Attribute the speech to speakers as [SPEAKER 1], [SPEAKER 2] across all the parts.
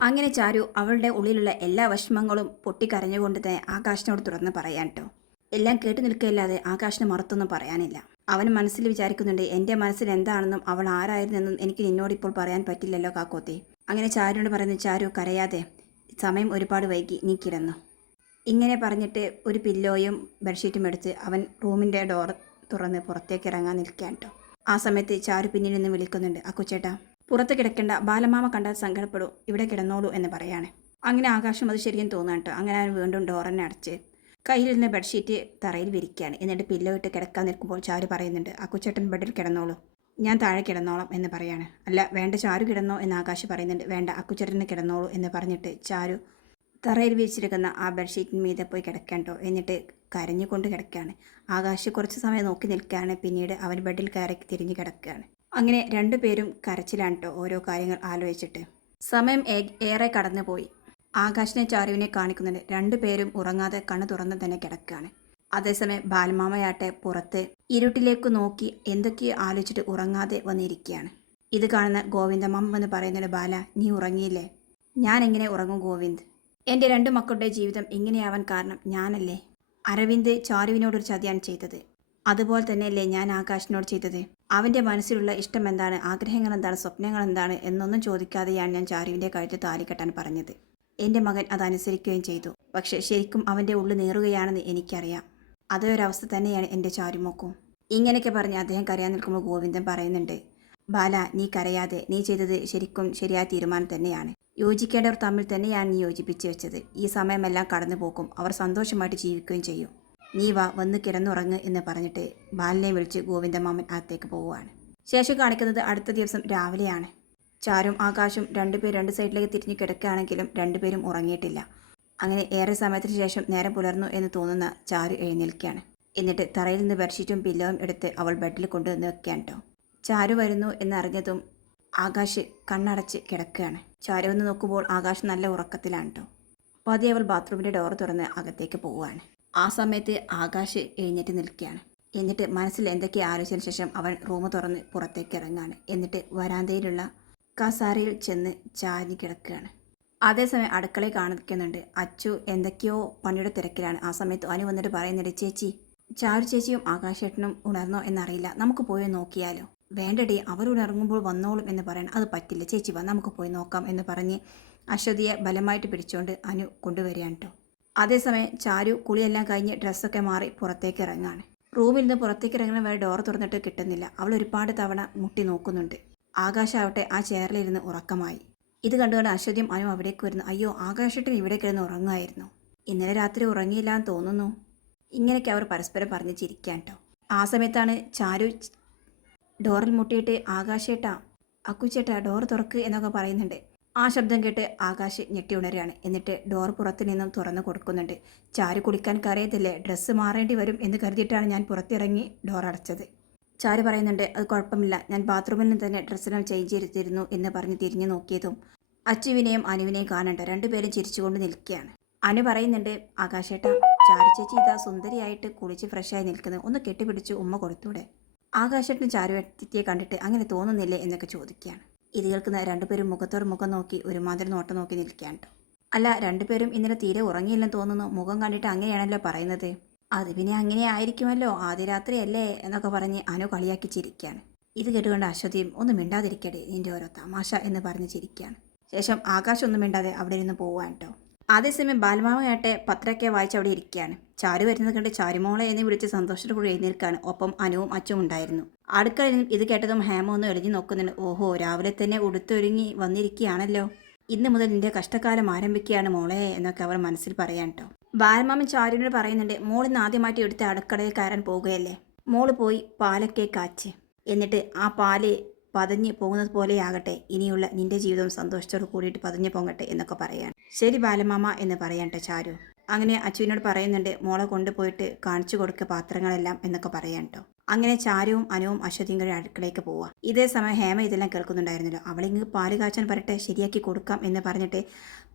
[SPEAKER 1] അങ്ങനെ ചാരു അവളുടെ ഉള്ളിലുള്ള എല്ലാ വിഷമങ്ങളും പൊട്ടിക്കരഞ്ഞുകൊണ്ട് തന്നെ ആകാശിനോട് തുറന്ന് പറയാൻ കേട്ടോ എല്ലാം കേട്ടു നിൽക്കുകയല്ലാതെ ആകാശിന് മറുത്തൊന്നും പറയാനില്ല. അവൻ മനസ്സിൽ വിചാരിക്കുന്നുണ്ട് എന്റെ മനസ്സിൽ എന്താണെന്നും അവൾ ആരായിരുന്നെന്നും എനിക്ക് നിന്നോട് ഇപ്പോൾ പറയാൻ പറ്റില്ലല്ലോ കാക്കോത്തി. അങ്ങനെ ചാരുവിനോട് പറയുന്നു ചാരു കരയാതെ. സമയം ഒരുപാട് വൈകി. നീ കിടന്നു. ഇങ്ങനെ പറഞ്ഞിട്ട് ഒരു പില്ലോയും ബെഡ്ഷീറ്റും എടുത്ത് അവൻ റൂമിന്റെ ഡോർ തുറന്ന് പുറത്തേക്ക് ഇറങ്ങാൻ നിൽക്കാൻ കേട്ടോ ആ സമയത്ത് ചാരു പിന്നിൽ നിന്ന് വിളിക്കുന്നുണ്ട് ആ കൊച്ചേട്ടാ പുറത്ത് കിടക്കേണ്ട ബാലമാമ കണ്ടാൽ സങ്കടപ്പെടൂ ഇവിടെ കിടന്നോളൂ എന്ന് പറയാണ്. അങ്ങനെ ആകാശം അത് ശരിക്കും തോന്നാൻ കേട്ടോ അങ്ങനെ അവൻ വീണ്ടും ഡോറന്നെ അടച്ച് കയ്യിലിരുന്ന് ബെഡ്ഷീറ്റ് തറയിൽ വിരിക്കുകയാണ്. എന്നിട്ട് പില്ലോ ഇട്ട് കിടക്കാൻ നിൽക്കുമ്പോൾ ചാരു പറയുന്നുണ്ട് ആ കൊച്ചേട്ടൻ ബെഡിൽ കിടന്നോളൂ. ഞാൻ താഴെ കിടന്നോളാം എന്ന് പറയാണ്. അല്ല വേണ്ട ചാരു കിടന്നോ എന്ന് ആകാശ് പറയുന്നുണ്ട്. വേണ്ട അക്കുച്ചേട്ടന് കിടന്നോളൂ എന്ന് പറഞ്ഞിട്ട് ചാരു തറയിൽ വിരിച്ചിരിക്കുന്ന ആ ബെഡ്ഷീറ്റിന് മീതെ പോയി കിടക്കണ്ടോ എന്നിട്ട് കരഞ്ഞുകൊണ്ട് കിടക്കുകയാണ്. ആകാശ് കുറച്ച് സമയം നോക്കി നിൽക്കുകയാണ്. പിന്നീട് അവൻ ബെഡിൽ കയറി തിരിഞ്ഞു കിടക്കുകയാണ്. അങ്ങനെ രണ്ടുപേരും കരച്ചിലാണ് കേട്ടോ ഓരോ കാര്യങ്ങൾ ആലോചിച്ചിട്ട്. സമയം ഏറെ കടന്നുപോയി. ആകാശിനെ ചാരുവിനെ കാണിക്കുന്നുണ്ട് രണ്ടുപേരും ഉറങ്ങാതെ കണ്ണു തുറന്ന് തന്നെ കിടക്കുകയാണ്. അതേസമയം ബാലമാമയാട്ടെ പുറത്ത് ഇരുട്ടിലേക്ക് നോക്കി എന്തൊക്കെയോ ആലോചിച്ചിട്ട് ഉറങ്ങാതെ വന്നിരിക്കുകയാണ്. ഇത് കാണുന്ന ഗോവിന്ദമാമ എന്ന് പറയുന്നത് ബാല നീ ഉറങ്ങിയില്ലേ? ഞാൻ എങ്ങനെ ഉറങ്ങും ഗോവിന്ദ്? എന്റെ രണ്ട് മക്കളുടെ ജീവിതം ഇങ്ങനെയാവാൻ കാരണം ഞാനല്ലേ? അരവിന്ദ് ചാരുവിനോടൊരു ചതിയാണ് ചെയ്തത്. അതുപോലെ തന്നെയല്ലേ ഞാൻ ആകാശിനോട് ചെയ്തത്? അവന്റെ മനസ്സിലുള്ള ഇഷ്ടം എന്താണ്? ആഗ്രഹങ്ങൾ എന്താണ്? സ്വപ്നങ്ങൾ എന്താണ്? എന്നൊന്നും ചോദിക്കാതെയാണ് ഞാൻ ചാരുവിന്റെ കഴുത്ത് താലി കെട്ടാൻ പറഞ്ഞത്. എന്റെ മകൻ അതനുസരിക്കുകയും ചെയ്തു. പക്ഷേ ശരിക്കും അവന്റെ ഉള്ളിൽ നീറുകയാണെന്ന് എനിക്കറിയാം. അതേ ഒരവസ്ഥ തന്നെയാണ് എന്റെ ചാരുമോക്കും. ഇങ്ങനെയൊക്കെ പറഞ്ഞ് അദ്ദേഹം കരയാൻ നിൽക്കുമ്പോൾ ഗോവിന്ദൻ പറയുന്നുണ്ട് ബാല നീ കരയാതെ. നീ ചെയ്തത് ശരിക്കും ശരിയായ തീരുമാനം തന്നെയാണ്. യോജിക്കേണ്ടവർ തമ്മിൽ തന്നെയാണ് നീ യോജിപ്പിച്ച് വെച്ചത്. ഈ സമയമെല്ലാം കടന്നു പോകും അവർ സന്തോഷമായിട്ട് ജീവിക്കുകയും ചെയ്യും. നീ വാ വന്ന് കിടന്നുറങ്ങ് എന്ന് പറഞ്ഞിട്ട് ബാലിനെ വിളിച്ച് ഗോവിന്ദമാമൻ അകത്തേക്ക് പോവുകയാണ്. ശേഷം കാണിക്കുന്നത് അടുത്ത ദിവസം രാവിലെയാണ്. ചാരും ആകാശും രണ്ടുപേർ രണ്ട് സൈഡിലേക്ക് തിരിഞ്ഞു കിടക്കുകയാണെങ്കിലും രണ്ടുപേരും ഉറങ്ങിയിട്ടില്ല. അങ്ങനെ ഏറെ സമയത്തിന് ശേഷം നേരം പുലർന്നു എന്ന് തോന്നുന്ന ചാരു എഴുന്നേൽക്കുകയാണ്. എന്നിട്ട് തറയിൽ നിന്ന് ബെഡ്ഷീറ്റും പില്ലോയും എടുത്ത് അവൾ ബെഡിൽ കൊണ്ടുവന്ന് വെക്കുകയാണ് കേട്ടോ ചാരു വരുന്നു എന്നറിഞ്ഞതും ആകാശ് കണ്ണടച്ച് കിടക്കുകയാണ്. ചാരു വന്ന് നോക്കുമ്പോൾ ആകാശ് നല്ല ഉറക്കത്തിലാണ് കേട്ടോ പതിയെ അവൾ ബാത്റൂമിന്റെ ഡോർ തുറന്ന് അകത്തേക്ക് പോവുകയാണ്. ആ സമയത്ത് ആകാശ് എഴുന്നേറ്റ് നിൽക്കുകയാണ്. എന്നിട്ട് മനസ്സിൽ എന്തൊക്കെ ആലോചിച്ചതിന് ശേഷം അവൻ റൂം തുറന്ന് പുറത്തേക്ക് ഇറങ്ങുകയാണ്. എന്നിട്ട് വരാന്തയിലുള്ള കസാരയിൽ ചെന്ന് ചാരി കിടക്കുകയാണ്. അതേസമയം അടുക്കളയിൽ കാണിക്കുന്നുണ്ട് അച്ചു എന്തൊക്കെയോ പണിയുടെ തിരക്കിലാണ്. ആ സമയത്ത് അനു വന്നിട്ട് പറയുന്നുണ്ട് ചേച്ചി ചാരു ചേച്ചിയും ആകാശേട്ടനും ഉണർന്നോ എന്നറിയില്ല. നമുക്ക് പോയി നോക്കിയാലോ? വേണ്ടടി അവർ ഉണർങ്ങുമ്പോൾ വന്നോളും എന്ന് പറയാൻ അത് പറ്റില്ല. ചേച്ചി വാ നമുക്ക് പോയി നോക്കാം എന്ന് പറഞ്ഞ് അശ്വതിയെ ബലമായിട്ട് പിടിച്ചുകൊണ്ട് അനു കൊണ്ടുവരികയാണ് കേട്ടോ അതേസമയം ചാരു കുളിയെല്ലാം കഴിഞ്ഞ് ഡ്രസ്സൊക്കെ മാറി പുറത്തേക്ക് ഇറങ്ങാണ് റൂമിൽ നിന്ന് പുറത്തേക്ക് ഇറങ്ങുന്ന വരെ ഡോർ തുറന്നിട്ട് കിട്ടുന്നില്ല. അവൾ ഒരുപാട് തവണ മുട്ടി നോക്കുന്നുണ്ട്. ആകാശാവട്ടെ ആ ചെയറിലിരുന്ന് ഉറക്കമായി. ഇത് കണ്ടുകൊണ്ട് അശ്വതിയും അനു അവിടേക്ക് വരുന്നു. അയ്യോ ആകാശട്ടൻ ഇവിടെ കിടന്ന് ഉറങ്ങുമായിരുന്നു. ഇന്നലെ രാത്രി ഉറങ്ങിയില്ല എന്ന് തോന്നുന്നു. ഇങ്ങനെയൊക്കെ അവർ പരസ്പരം പറഞ്ഞ് ചിരിക്കാൻ കേട്ടോ ആ സമയത്താണ് ചാരു ഡോറിൽ മുട്ടിയിട്ട് ആകാശേട്ടാ അക്കുച്ചേട്ടാ ഡോർ തുറക്ക് എന്നൊക്കെ പറയുന്നുണ്ട്. ആ ശബ്ദം കേട്ട് ആകാശ് ഞെട്ടി ഉണരുകയാണ്. എന്നിട്ട് ഡോർ പുറത്തു നിന്നും തുറന്നു കൊടുക്കുന്നുണ്ട്. ചാരു കുളിക്കാൻ കരയത്തില്ലേ? ഡ്രസ്സ് മാറേണ്ടി വരും എന്ന് കരുതിയിട്ടാണ് ഞാൻ പുറത്തിറങ്ങി ഡോർ അടച്ചത്. ചാരു പറയുന്നുണ്ട് അത് കുഴപ്പമില്ല. ഞാൻ ബാത്റൂമിൽ നിന്ന് തന്നെ ഡ്രസ്സിനും ചേഞ്ച് ചെയ്തിരുന്നു എന്ന് പറഞ്ഞ് തിരിഞ്ഞു നോക്കിയതും അച്ചുവിനെയും അനുവിനെയും കാണണ്ട. രണ്ടുപേരും ചിരിച്ചുകൊണ്ട് നിൽക്കുകയാണ്. അനു പറയുന്നുണ്ട് ആകാശേട്ട ചാരു ചേച്ചി ഇതാ സുന്ദരിയായിട്ട് കുളിച്ച് ഫ്രഷായി നിൽക്കുന്നത് ഒന്ന് കെട്ടിപ്പിടിച്ച് ഉമ്മ കൊടുത്തൂടെ? ആകാശേട്ടൻ ചാരു എത്തിയെ കണ്ടിട്ട് അങ്ങനെ തോന്നുന്നില്ലേ എന്നൊക്കെ ചോദിക്കുകയാണ്. ഇത് രണ്ടുപേരും മുഖത്തോട് മുഖം നോക്കി ഒരുമാതിരി നോട്ടം നോക്കി നിൽക്കുകയാണ്. അല്ല രണ്ടുപേരും ഇന്നലെ തീരെ ഉറങ്ങിയില്ലെന്ന് തോന്നുന്നു. മുഖം കണ്ടിട്ട് അങ്ങനെയാണല്ലോ പറയുന്നത്. അത് പിന്നെ അങ്ങനെ ആയിരിക്കുമല്ലോ. ആദ്യ രാത്രിയല്ലേ എന്നൊക്കെ പറഞ്ഞ് അനു കളിയാക്കി ചിരിക്കുകയാണ്. ഇത് കേട്ടുകൊണ്ട് അശ്വതിയും ഒന്ന് മിണ്ടാതിരിക്കട്ടെ നിന്റെ ഓരോ തമാശ എന്ന് പറഞ്ഞ് ചിരിക്കുകയാണ്. ശേഷം ആകാശം ഒന്നും മിണ്ടാതെ അവിടെ ഇരുന്ന് പോവാൻ കേട്ടോ അതേസമയം ബാലമാമയാട്ടെ പത്രമൊക്കെ വായിച്ച് അവിടെ ഇരിക്കുകയാണ്. ചാരു വരുന്നത് കണ്ട് ചാരുമോളെ എന്നെ വിളിച്ച് സന്തോഷത്തോടെ എഴുന്നേൽക്കാണ്. ഒപ്പം അനുവും അച്ഛനും ഉണ്ടായിരുന്നു. അടുക്കളയിൽ ഇത് കേട്ടതും ഹേമ ഒന്ന് എളിഞ്ഞു നോക്കുന്നുണ്ട്. ഓഹോ രാവിലെ തന്നെ ഉടുത്തൊരുങ്ങി വന്നിരിക്കുകയാണല്ലോ. ഇന്ന് മുതൽ നിന്റെ കഷ്ടകാലം ആരംഭിക്കുകയാണ് മോളെ എന്നൊക്കെ അവർ മനസ്സിൽ പറയാൻ കേട്ടോ ബാലമാമൻ ചാരുവിനോട് പറയുന്നുണ്ട് മോൾ ഇന്ന് ആദ്യമായിട്ട് എടുത്ത് അടുക്കളയിൽ കയറാൻ പോകുകയല്ലേ? മോൾ പോയി പാലൊക്കെ കാച്ച്. എന്നിട്ട് ആ പാൽ പതഞ്ഞ് പോകുന്നത് പോലെയാകട്ടെ. ഇനിയുള്ള നിന്റെ ജീവിതം സന്തോഷത്തോട് കൂടിയിട്ട് പതഞ്ഞു പോകട്ടെ എന്നൊക്കെ പറയാൻ ശരി ബാലമാമ എന്ന് പറയാട്ടെ ചാരു. അങ്ങനെ അച്ചുവിനോട് പറയുന്നുണ്ട് മോളെ കൊണ്ടുപോയിട്ട് കാണിച്ചു കൊടുക്കുക പാത്രങ്ങളെല്ലാം എന്നൊക്കെ പറയാൻ കേട്ടോ അങ്ങനെ ചാരുവും അനുവും അശ്വതിയും കൂടി അടുക്കളയ്ക്ക് പോവാം ഇതേ സമയം ഹേമ ഇതെല്ലാം കേൾക്കുന്നുണ്ടായിരുന്നല്ലോ. അവളിങ്ങ് പാൽ കാച്ചാൻ പറയട്ടെ ശരിയാക്കി കൊടുക്കാം എന്ന് പറഞ്ഞിട്ട്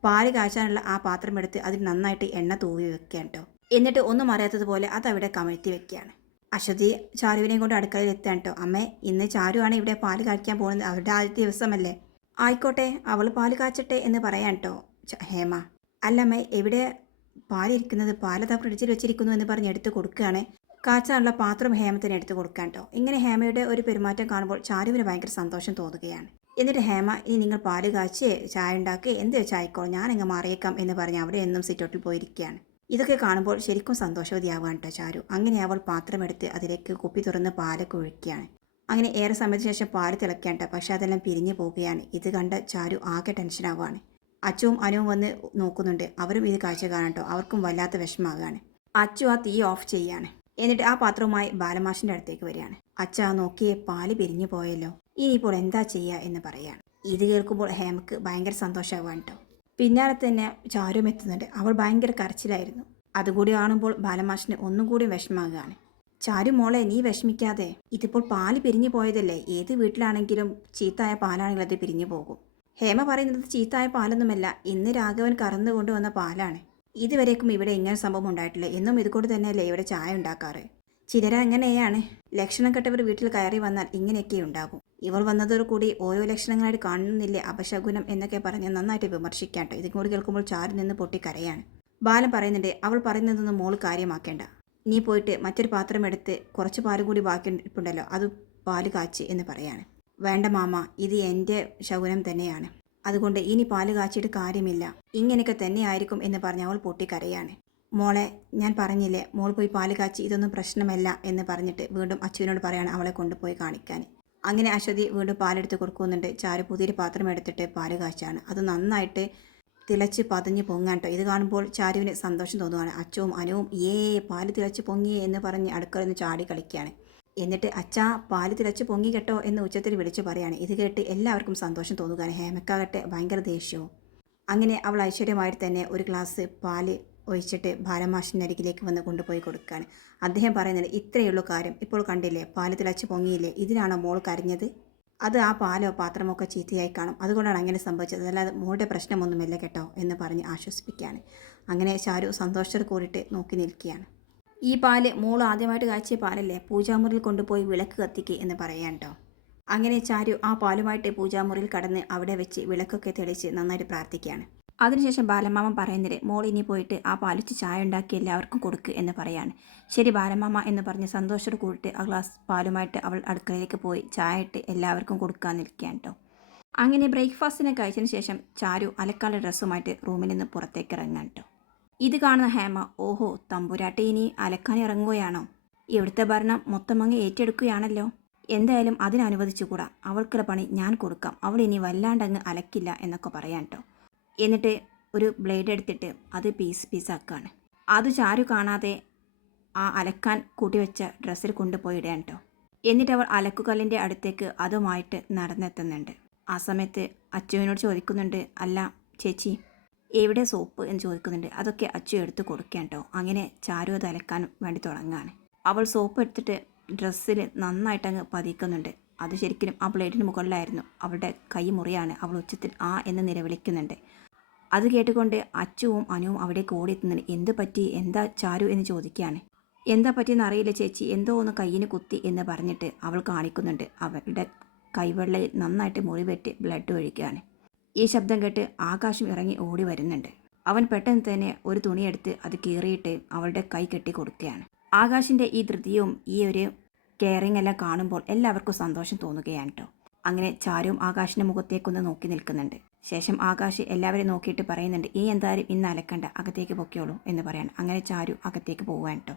[SPEAKER 1] പാൽ കാച്ചാനുള്ള ആ പാത്രം എടുത്ത് അതിൽ നന്നായിട്ട് എണ്ണ തൂവി വെക്കുകയാണ് കേട്ടോ എന്നിട്ട് ഒന്നും അറിയാത്തതുപോലെ അത് അവിടെ കമഴ്ത്തി വെക്കുകയാണ്. അശ്വതി ചാരുവിനെയും കൊണ്ട് അടുക്കളയിൽ എത്തുകയാണ് കേട്ടോ അമ്മേ ഇന്ന് ചാരുവാണ് ഇവിടെ പാൽ കായ്ക്കാൻ പോകുന്നത്. അവരുടെ ആദ്യത്തെ ദിവസമല്ലേ? ആയിക്കോട്ടെ അവൾ പാൽ കാച്ചട്ടെ എന്ന് പറയാൻ കേട്ടോ ഹേമ. അല്ലമ്മ എവിടെ പാലിരിക്കുന്നത് പാലതാ ഫ്രിഡ്ജിൽ വെച്ചിരിക്കുന്നു എന്ന് പറഞ്ഞ് എടുത്ത് കൊടുക്കുകയാണ്. കാച്ചാനുള്ള പാത്രം ഹേമത്തിന് എടുത്തു കൊടുക്കാൻ കേട്ടോ ഇങ്ങനെ ഹേമയുടെ ഒരു പെരുമാറ്റം കാണുമ്പോൾ ചാരുവിന് ഭയങ്കര സന്തോഷം തോന്നുകയാണ്. എന്നിട്ട് ഹേമ ഇനി നിങ്ങൾ പാൽ കാച്ചി ചായ ഉണ്ടാക്കി എന്ത് വെച്ചായിക്കോ ഞാൻ ഇങ്ങ് മാറിയേക്കാം എന്ന് പറഞ്ഞ് അവിടെ എന്നും സിറ്റോട്ടിൽ പോയിരിക്കുകയാണ്. ഇതൊക്കെ കാണുമ്പോൾ ശരിക്കും സന്തോഷവതിയാവുകയാണ് കേട്ടോ ചാരു. അങ്ങനെ അവൾ പാത്രമെടുത്ത് അതിലേക്ക് കുപ്പി തുറന്ന് പാലൊക്കെ ഒഴിക്കുകയാണ്. അങ്ങനെ ഏറെ സമയത്തിന് ശേഷം പാൽ തിളയ്ക്കാണ്ട പക്ഷെ അതെല്ലാം പിരിഞ്ഞു പോവുകയാണ്. ഇത് കണ്ട ചാരു ആകെ ടെൻഷനാവുകയാണ് അച്ചുവും അനുവും വന്ന് നോക്കുന്നുണ്ട്. അവരും ഇത് കാഴ്ച കാണാട്ടോ അവർക്കും വല്ലാത്ത വിഷമാകുകയാണ് അച്ചു ആ തീ ഓഫ് ചെയ്യാണ്. എന്നിട്ട് ആ പാത്രവുമായി ബാലമാഷിന്റെ അടുത്തേക്ക് വരികയാണ്. അച്ഛ നോക്കിയേ പാൽ പിരിഞ്ഞു പോയല്ലോ. ഇനിയിപ്പോൾ എന്താ ചെയ്യുക എന്ന് പറയാണ്. ഇത് കേൾക്കുമ്പോൾ ഹേമക്ക് ഭയങ്കര സന്തോഷമാവാണ് കേട്ടോ. പിന്നാലെ തന്നെ ചാരും എത്തുന്നുണ്ട്. അവൾ ഭയങ്കര കരച്ചിലായിരുന്നു. അതുകൂടി കാണുമ്പോൾ ബാലമാഷിന് ഒന്നും കൂടി വിഷമാകുകയാണ് ചാരു മോളെ നീ വിഷമിക്കാതെ. ഇതിപ്പോൾ പാൽ പിരിഞ്ഞു പോയതല്ലേ? ഏത് വീട്ടിലാണെങ്കിലും ചീത്തായ പാലാണെങ്കിൽ അത് പിരിഞ്ഞു പോകും. ഹേമ പറയുന്നത് ചീത്തായ പാലൊന്നുമല്ല. ഇന്ന് രാഘവൻ കറന്നു കൊണ്ടുവന്ന പാലാണ്. ഇതുവരേക്കും ഇവിടെ ഇങ്ങനെ സംഭവം ഉണ്ടായിട്ടില്ല. എന്നും ഇതുകൊണ്ട് തന്നെയല്ലേ ഇവിടെ ചായ ഉണ്ടാക്കാറ്? ചിലർ അങ്ങനെയാണ്. ലക്ഷണം കെട്ടവർ വീട്ടിൽ കയറി വന്നാൽ ഇങ്ങനെയൊക്കെ ഉണ്ടാകും. ഇവർ വന്നതോടുകൂടി ഓരോ ലക്ഷണങ്ങളായിട്ട് കാണുന്നില്ലേ അപശകുനം എന്നൊക്കെ പറഞ്ഞ് നന്നായിട്ട് വിമർശിക്കാട്ടോ. ഇതും കൂടി കേൾക്കുമ്പോൾ ചാരി നിന്ന് പൊട്ടിക്കരയാണ് ബാലൻ പറയുന്നുണ്ട് അവൾ പറയുന്നതൊന്നും മോൾ കാര്യമാക്കേണ്ട. നീ പോയിട്ട് മറ്റൊരു പാത്രം എടുത്ത് കുറച്ച് പാലും കൂടി ബാക്കി ഇട്ടുണ്ടല്ലോ അത് പാൽ കാച്ചി എന്ന് പറയാണ്. വേണ്ട മാമ ഇത് എന്റെ ശകുനം തന്നെയാണ്. അതുകൊണ്ട് ഇനി പാൽ കാച്ചിയിട്ട് കാര്യമില്ല. ഇങ്ങനെയൊക്കെ തന്നെയായിരിക്കും എന്ന് പറഞ്ഞ് അവൾ പൊട്ടിക്കരയാണ്. മോളെ ഞാൻ പറഞ്ഞില്ലേ മോൾ പോയി പാൽ കാച്ചി ഇതൊന്നും പ്രശ്നമല്ല എന്ന് പറഞ്ഞിട്ട് വീണ്ടും അച്ഛനോട് പറയാണ് അവളെ കൊണ്ടുപോയി കാണിക്കാൻ. അങ്ങനെ അശ്വതി വീണ്ടും പാലെടുത്ത് കൊടുക്കുന്നുണ്ട്. ചാരു പുതിയൊരു പാത്രം എടുത്തിട്ട് പാൽ കാച്ചാണ്. അത് നന്നായിട്ട് തിളച്ച് പതഞ്ഞ് പൊങ്ങാൻ കേട്ടോ ഇത് കാണുമ്പോൾ ചാരുവിന് സന്തോഷം തോന്നുകയാണ് അച്ഛവും അനുവും ഏ പാൽ തിളച്ച് പൊങ്ങി എന്ന് പറഞ്ഞ് അടുക്കളയിൽ നിന്ന് ചാടി കളിക്കുകയാണ്. എന്നിട്ട് അച്ഛാ പാൽ തിളച്ച് പൊങ്ങി കേട്ടോ എന്ന് ഉച്ചത്തിൽ വിളിച്ചു പറയാണ്. ഇത് കേട്ട് എല്ലാവർക്കും സന്തോഷം തോന്നുകയാണ്. ഹേമക്കാകട്ടെ ഭയങ്കര ദേഷ്യവും അങ്ങനെ അവൾ ഐശ്വര്യമായിട്ട് തന്നെ ഒരു ഗ്ലാസ് പാൽ ഒഴിച്ചിട്ട് ഭാരമാഷിന്റെ അരികിലേക്ക് വന്ന് കൊണ്ടുപോയി കൊടുക്കുകയാണ്. അദ്ദേഹം പറയുന്നത് ഇത്രയുള്ളൂ കാര്യം. ഇപ്പോൾ കണ്ടില്ലേ പാൽ തിളച്ച് പൊങ്ങിയില്ലേ? ഇതിനാണോ മോൾ കരഞ്ഞത്? അത് ആ പാലോ പാത്രമോ ഒക്കെ ചീത്തയായി കാണും. അതുകൊണ്ടാണ് അങ്ങനെ സംഭവിച്ചത്. അല്ലാതെ മോളുടെ പ്രശ്നമൊന്നുമില്ല കേട്ടോ എന്ന് പറഞ്ഞ് ആശ്വസിപ്പിക്കുകയാണ്. അങ്ങനെ ചാരു സന്തോഷത്തോട് കൂടിയിട്ട് നോക്കി നിൽക്കുകയാണ്. ഈ പാൽ മോൾ ആദ്യമായിട്ട് കാച്ചിയ പാലല്ലേ? പൂജാമുറിയിൽ കൊണ്ടുപോയി വിളക്ക് കത്തിക്ക് എന്ന് പറയാൻ കേട്ടോ അങ്ങനെ ചാരു ആ പാലുമായിട്ട് പൂജാമുറിയിൽ കടന്ന് അവിടെ വെച്ച് വിളക്കൊക്കെ തെളിച്ച് നന്നായിട്ട് പ്രാർത്ഥിക്കുകയാണ്. അതിനുശേഷം ബാലമാമ പറയുന്നത് മോൾ ഇനി പോയിട്ട് ആ പാലിച്ച് ചായ ഉണ്ടാക്കി എല്ലാവർക്കും കൊടുക്ക് എന്ന് പറയാണ്. ശരി ബാലമാമ എന്ന് പറഞ്ഞ് സന്തോഷത്തോട് കൂടിയിട്ട് ആ ഗ്ലാസ് പാലുമായിട്ട് അവൾ അടുക്കളയിലേക്ക് പോയി ചായ ഇട്ട് എല്ലാവർക്കും കൊടുക്കാൻ നിൽക്കുകയാണ് കേട്ടോ അങ്ങനെ ബ്രേക്ക്ഫാസ്റ്റിനെ കഴിച്ചതിന് ശേഷം ചാരു അലക്കാല ഡ്രസ്സുമായിട്ട് റൂമിൽ നിന്ന് പുറത്തേക്ക് ഇറങ്ങാൻ കേട്ടോ ഇത് കാണുന്ന ഹേമ ഓഹോ തമ്പുരാട്ടി ഇനി അലക്കാൻ ഇറങ്ങുകയാണോ? ഇവിടുത്തെ ഭരണം മൊത്തം അങ്ങ് ഏറ്റെടുക്കുകയാണല്ലോ. എന്തായാലും അതിനനുവദിച്ചുകൂടാ. അവൾക്കുള്ള പണി ഞാൻ കൊടുക്കാം. അവൾ ഇനി വല്ലാണ്ടങ്ങ് അലക്കില്ല എന്നൊക്കെ പറയാൻ കേട്ടോ എന്നിട്ട് ഒരു ബ്ലേഡ് എടുത്തിട്ട് അത് പീസ് പീസാക്കുകയാണ് അത് ചാരു കാണാതെ ആ അലക്കാൻ കൂട്ടിവെച്ച ഡ്രസ്സിൽ കൊണ്ടുപോയി ഇടാൻ കേട്ടോ എന്നിട്ട് അവൾ അലക്കുകല്ലിന്റെ അടുത്തേക്ക് അതുമായിട്ട് നടന്നെത്തുന്നുണ്ട്. ആ സമയത്ത് അച്ചുവിനോട് ചോദിക്കുന്നുണ്ട് അല്ല ചേച്ചി എവിടെ സോപ്പ് എന്ന് ചോദിക്കുന്നുണ്ട്. അതൊക്കെ അച്ചു എടുത്ത് കൊടുക്കാൻ കേട്ടോ അങ്ങനെ ചാരു അത് അലക്കാൻ വേണ്ടി തുടങ്ങുകയാണ് അവൾ സോപ്പ് എടുത്തിട്ട് ഡ്രസ്സിൽ നന്നായിട്ടങ്ങ് പതിക്കുന്നുണ്ട്. അത് ശരിക്കും ആ പ്ലേറ്റിന് മുകളിലായിരുന്നു. അവളുടെ കൈ മുറിയാണ് അവൾ ഉച്ചത്തിൽ ആ എന്ന് നിലവിളിക്കുന്നുണ്ട്. അത് കേട്ടുകൊണ്ട് അച്ചുവും അനുവും അവിടേക്ക് ഓടിയെത്തുന്നുണ്ട്. എന്ത് പറ്റി? എന്താ ചാരു എന്ന് ചോദിക്കുകയാണ്. എന്താ പറ്റിയെന്ന് അറിയില്ല ചേച്ചി. എന്തോ ഒന്ന് കയ്യിന് കുത്തി എന്ന് പറഞ്ഞിട്ട് അവൾ കാണിക്കുന്നുണ്ട്. അവളുടെ കൈവെള്ളയിൽ നന്നായിട്ട് മുറിവെട്ടി ബ്ലഡ് ഒഴിക്കുകയാണ്. ഈ ശബ്ദം കേട്ട് ആകാശം ഇറങ്ങി ഓടി വരുന്നുണ്ട്. അവൻ പെട്ടെന്ന് തന്നെ ഒരു തുണിയെടുത്ത് അത് കീറിയിട്ട് അവളുടെ കൈ കെട്ടി കൊടുക്കുകയാണ്. ആകാശിന്റെ ഈ ധൃതിയും ഈ ഒരു കെയറിങ് എല്ലാം കാണുമ്പോൾ എല്ലാവർക്കും സന്തോഷം തോന്നുകയാണ് കേട്ടോ അങ്ങനെ ചാരും ആകാശിന്റെ മുഖത്തേക്കൊന്ന് നോക്കി നിൽക്കുന്നുണ്ട്. ശേഷം ആകാശ് എല്ലാവരെയും നോക്കിയിട്ട് പറയുന്നുണ്ട് ഈ എന്തായാലും ഇന്ന് അലക്കണ്ട അകത്തേക്ക് പൊക്കിയോളൂ എന്ന് പറയാണ്. അങ്ങനെ ചാരു അകത്തേക്ക് പോവാൻ കേട്ടോ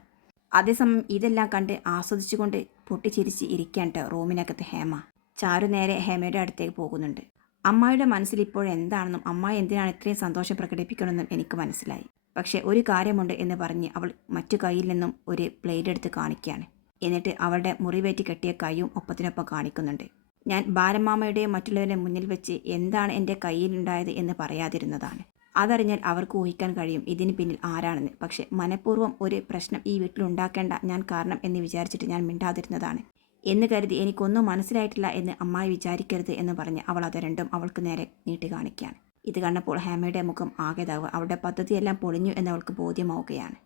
[SPEAKER 1] അതേസമയം ഇതെല്ലാം കണ്ട് ആസ്വദിച്ചുകൊണ്ട് പൊട്ടിച്ചിരിച്ച് ഇരിക്കാൻ കേട്ടോ റൂമിനകത്ത് ഹേമ. ചാരു നേരെ ഹേമയുടെ അടുത്തേക്ക് പോകുന്നുണ്ട്. അമ്മായിയുടെ മനസ്സിൽ ഇപ്പോൾ എന്താണെന്നും അമ്മായി എന്തിനാണ് ഇത്രയും സന്തോഷം പ്രകടിപ്പിക്കണമെന്നും എനിക്ക് മനസ്സിലായി. പക്ഷേ ഒരു കാര്യമുണ്ട് എന്ന് പറഞ്ഞ് അവൾ മറ്റു കൈയിൽ നിന്നും ഒരു പ്ലേറ്റ് എടുത്ത് കാണിക്കുകയാണ്. എന്നിട്ട് അവളുടെ മുറിവേറ്റ് കെട്ടിയ കൈയും ഒപ്പത്തിനൊപ്പം കാണിക്കുന്നുണ്ട്. ഞാൻ ബാലമാമയുടെയും മറ്റുള്ളവരുടെ മുന്നിൽ വെച്ച് എന്താണ് എന്റെ കയ്യിലുണ്ടായത് എന്ന് പറയാതിരുന്നതാണ്. അതറിഞ്ഞാൽ അവർക്ക് ഊഹിക്കാൻ കഴിയും ഇതിന് പിന്നിൽ ആരാണെന്ന്. പക്ഷേ മനഃപൂർവം ഒരു പ്രശ്നം ഈ വീട്ടിൽ ഉണ്ടാക്കേണ്ട ഞാൻ കാരണം എന്ന് വിചാരിച്ചിട്ട് ഞാൻ മിണ്ടാതിരുന്നതാണ്. എന്ന് കരുതി എനിക്കൊന്നും മനസ്സിലായിട്ടില്ല എന്ന് അമ്മായി വിചാരിക്കരുത് എന്ന് പറഞ്ഞ് അവൾ അത് രണ്ടും അവൾക്ക് നേരെ നീട്ടി കാണിക്കുകയാണ് ഇത് കണ്ടപ്പോൾ ഹേമയുടെ മുഖം ആകെതാവ് അവളുടെ പദ്ധതിയെല്ലാം പൊളിഞ്ഞു എന്ന് അവൾക്ക് ബോധ്യമാവുകയാണ്.